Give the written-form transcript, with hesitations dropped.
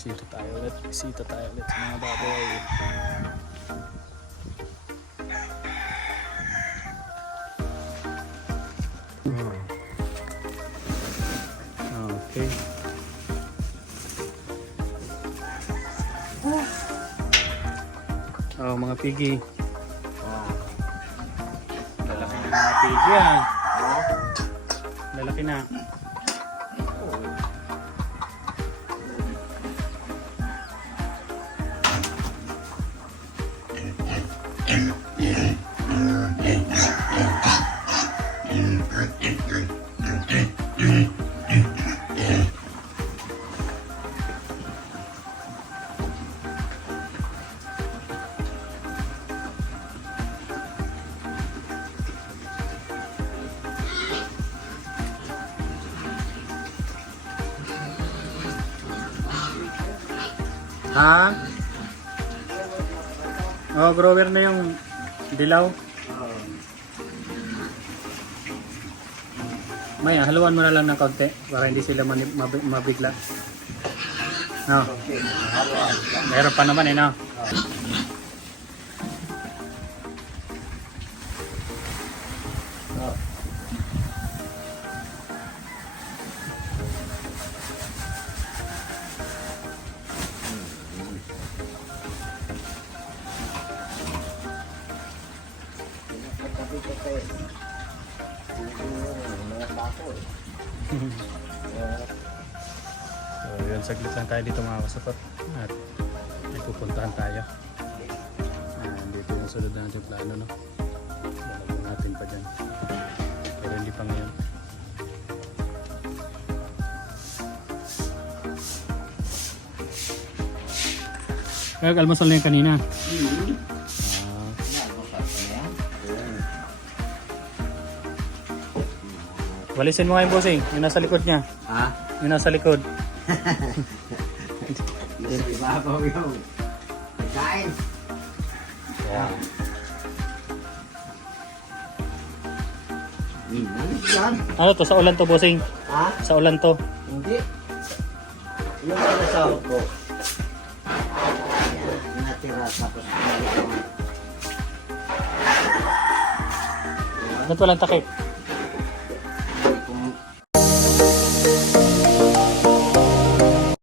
Bisita tayo ulit sa mga baboy. Okay. Oh, mga pigi. Lalaki na mga pigi ah. Lalaki na. Ha? Oh, grower na yung dilaw. Maya, haluan mo na lang ng konti para hindi sila mabigla. No. Meron pa naman eh, no? So yun, saglit lang tayo dito mga kasapot at may pupuntahan tayo. Dito yung sunod na natin plano, no? Lalagyan natin pa dyan, pero hindi pa ngayon. Kaya almusal na yung kanina. Walisin mo nga yung bossing, yung nasa likod niya. Ha? Yung nasa likod. Ibabaw yung kain. Yeah. Yan. Ano to? Sa ulan to, bossing? Ha? Sa ulan to. Hindi. Yung palasaw ko. Ayan, natira tapos Ba't walang takip?